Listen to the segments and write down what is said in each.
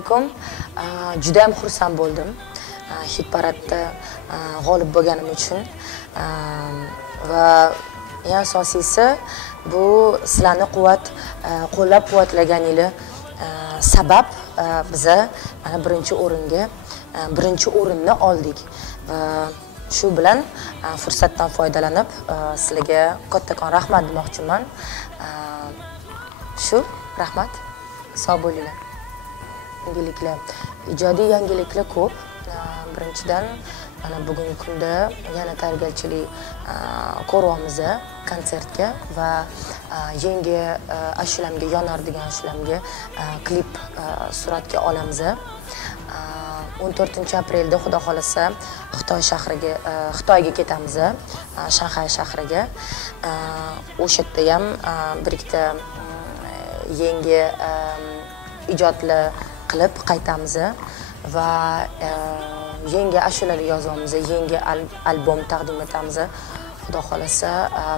alaykum. Juda ham xursand bo'ldim. Hit paradda g'olib bo'lganim uchun. Va eng asosiysi bu sizlarni qo'llab-quvvatlaganingiz sabab biza mana birinchi o'rinni oldik. Shu bilan fursatdan foydalanib sizlarga kattakon rahmat demoqchiman. Shu, rahmat. Sog' bo'linglar. Yangiliklar, ijodiy yangiliklar ko'p. Birinchidan mana bugungi kunda yana tayyorgarchilik ko'ryapmiz konsertga va yangi ashulamga yonar degan ashulamga klip suratga olamiz. 14 aprelda xudo xolasa Xitoyga ketamiz, Shanxay shahriga. O'sha yerda ham bir ikkita yangi ijodlar qilib qaytamiz va yangi ashulalar yozamiz, yangi albom taqdim etamiz. Xudo xolasa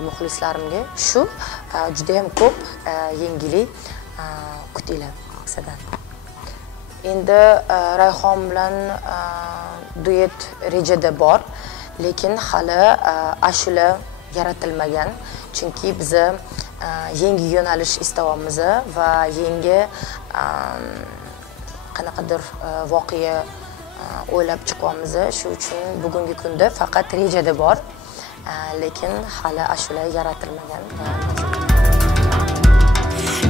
muxlislarimga shu juda ham ko'p yangilik kutinglar sizdan. Endi Rayhon bilan duet rejada bor, lekin hali ashula yaratilmagan. Chunki biz yangi yo'nalish istayapmiz va yangi qanaqadir voqea o'ylab chiqamiz. Shu uchun bugungi kunda faqat rejada bor, lekin hali ashula yaratilmagan.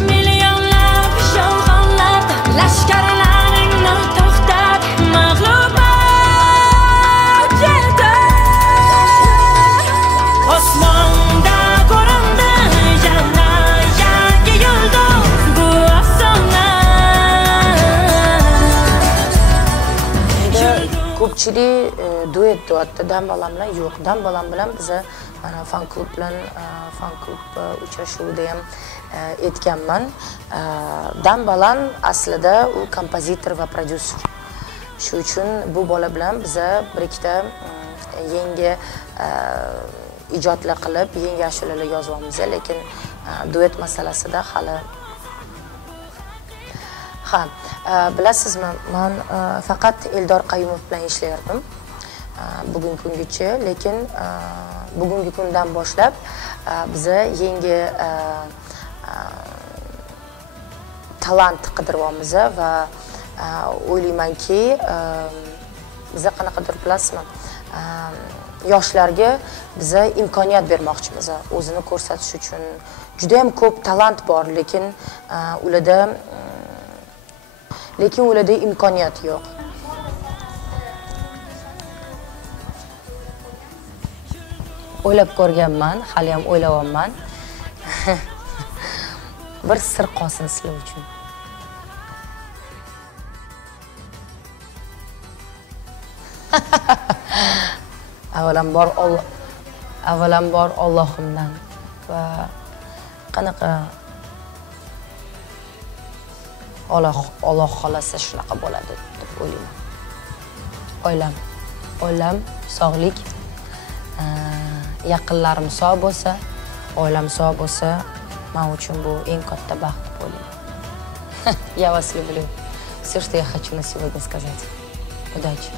Millionlab shovqinlar, lashkarlaringni to'xtat, mag'lubiyat keldi. Osmonda ko'rindi yana yangi yulduz, bu afsona. Ko'pchilik duet deyapti, Dambalan bilan. Yo'q, Dambalan bilan biz mana fan klub bilan uchrashuvda ham aytganman. Dambalan aslida u kompozitor va prodyuser. Shu uchun bu bola bilan biz bir ikkita yangi ijodlar qilib, yangi ashulalar yozyapmiz, lekin duet masalasida hali bilasizmi, men faqat Eldor Qayumov bilan ishlayardim bugungi kungacha, lekin bugungi kundan boshlab biz yangi talant qidiryapmiz va o'ylaymanki, biz qanaqadir bilasizmi, yoshlarga biz imkoniyat bermoqchimiz. O'zini ko'rsatish uchun juda ham ko'p talant bor, lekin ularda imkoniyat yo'q. O'ylab ko'rganman, hali ham o'ylayapman. Bir sir qolsin sizlar uchun. Avvalambor Allohimdan va qanaqa Alloh xolasa shunaqa bo'ladi deb o'ylayman. Oilam sog'lik, yaqinlarim sog' bo'lsa, oilam sog' bo'lsa, men uchun bu eng katta baxt deb o'ylayman. Я вас люблю. Все, что я хочу на сегодня сказать. Удачи.